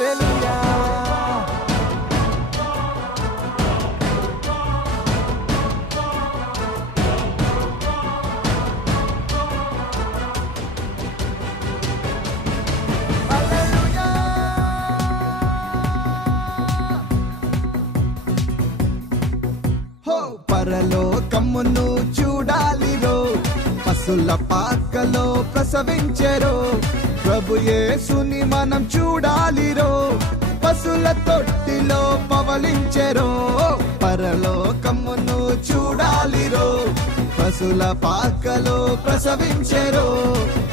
హల్లెలూయా పరలోకమును చూడాలిరో పశుల పాకలో ప్రసవించెరో ప్రభు యేసుని మనం చూడాలిరో పశుల తొట్టిలో పవలించెరో పరలోకమును చూడాలిరో పశుల పాకలో ప్రసవించెరో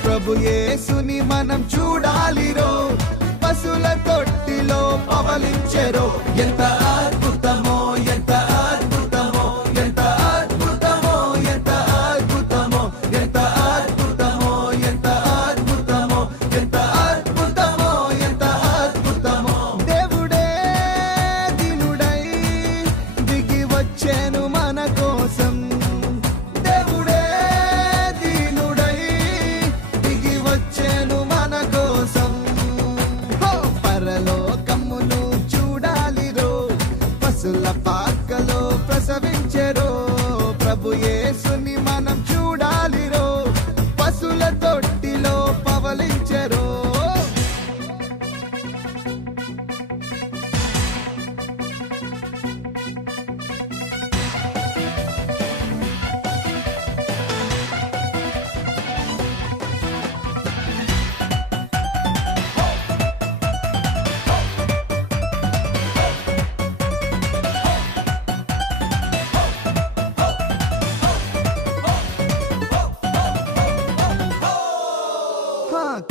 ప్రభు యేసుని మనం చూడాలిరో పశుల తొట్టిలో పవలించెరో ఎంత అద్భుతమో ఎంత అద్భుతమో ఎంత అద్భుతమో ఎంత అద్భుతమో ఎంత అద్భుతమో ఎంత అద్భుతమో ఎంత అద్భుతమో ఎంత అద్భుతమో దేవుడే దీనుడై దిగి వచ్చెను మన కోసం దేవుడే దీనుడై దిగి వచ్చెను మన కోసం పరలోకమును చూడాలిరో పశుల పాకలో ప్రసవించెరో ప్రభు యేసుని మనం చూడాలిరో పశుల తొట్టిలో పవలించెరో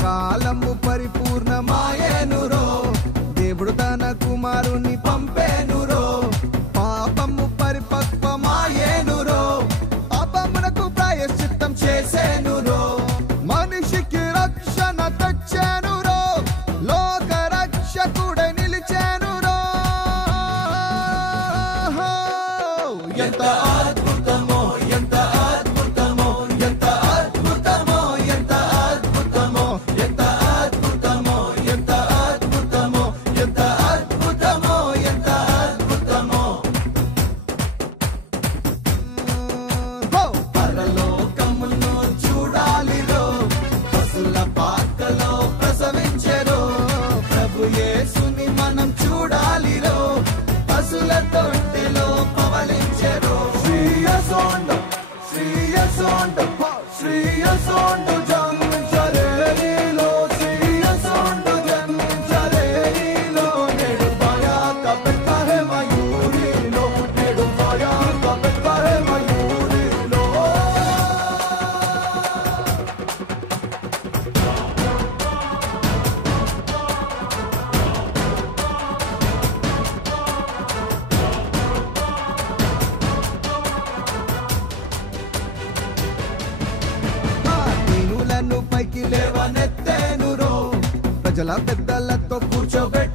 కాలము పరిపూర్ణమాయేనురో దేవుడు తన కుమారుని పంపేనురో పాపము పరిపక్వమాయేనురో పాపమునకు ప్రాయశ్చిత్తం చేసేనురో మనిషికి రక్షణ తెచ్చేనురో లోక రక్షకుడై నిలిచేనురో ఎంత అద్భుతమో ఎంత అద్భుతమో ఎంత అద్భుతమో ఎంత అద్భుతమో ఎంత అద్భుతమో ఎంత అద్భుతమో ఎంత అద్భుతమో ఎంత అద్భుతమో పరలోకమును చూడాలిరో పశుల పాకలో ప్రసవించెరో ప్రభు యేసుని మనం చూడాలిరో పశుల తొట్టిలో పవలించెరో శ్రీయసోండ శ్రీయసోండ శ్రీయసోండ జన్మించరేలో శ్రీయసోండ జన్మించరేలో నేడు భయాక పెట్టే మయూరిలో నేడు భయాక పెట్టే మయూరిలో దీనులను పైకి లేవనెత్తేనురో ప్రజల పెద్దలతో కూర్చోబెట్టి